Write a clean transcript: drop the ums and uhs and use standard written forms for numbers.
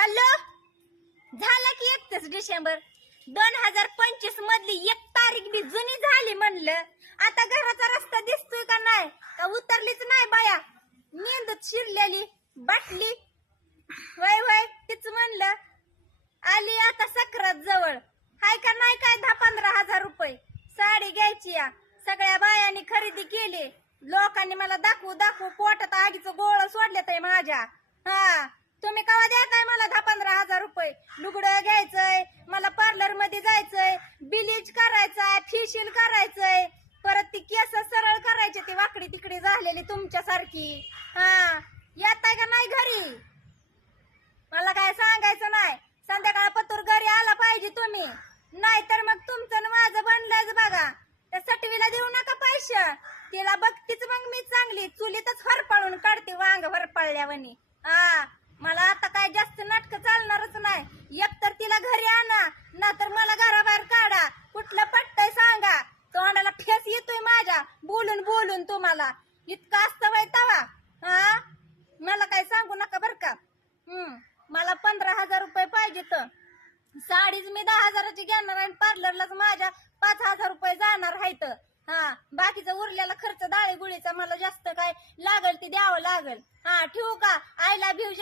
Hello, झाला की 31 डिसेंबर 2025 मधली 1 तारीख बी जुनी झाली म्हणलं. आता घराचा रस्ता दिसतोय का नाही, का उतरलीच नाही बाया. मेंदूत शिरलेली बाटली वय वय तीच म्हणलं. आली आता सक्रात जवळ. हाय का नाही काय 10-15 हजार रुपये साडी घ्यायची या. सगळ्या बायांनी खरेदी केली. लोकांनी मला दाखवू दाखवू पोटात आगीचं गोळ सोडले तर माझ्या. हा, तुम्ही कवा देताय मला 10-15 हजार रुपये? लुगडं घ्यायचंय मला, पार्लर मध्ये जायचंय, ब्लीच करायचंय, फेशियल करायचंय, परत ती केस सरळ करायची ती वाकडी तिकडी झालेली तुमच्यासारखी. हा, येताय का नाही घरी? मला काय सांगायचं नाही. संध्याकाळ पतूर घरी आला पाहिजे तुम्ही, नाहीतर मग तुमचं माझं बनलंच बघा. त्या सटवीला देऊ नका पैसे. तिला बघतीच मग मी चांगली चुलीतच हरपाळून काढते वांग हरपाळल्यावानी. हा, मला आता काय जास्त नाटक चालणारच नाही. एकतर तिला घरी आणा, नाहीतर मला घराबाहेर काढा. कुठलं पटतंय सांगा. तोंडाला ठेस येतोय माझ्या बोलून बोलून. तुम्हाला इतकं असतं वय तवा? हा, मला काय सांगू नका बर का. मला 15 हजार रुपये पाहिजे. तर साडीच मी 10 हजाराची घेणार आणि पार्लरलाच माझ्या 5 हजार रुपये जाणार आहेत. हा, बाकीचा उरलेला खर्च डाळी गुळीचा मला जास्त काय लागल ते द्यावं लागल. हा, ठेवू का? I love you.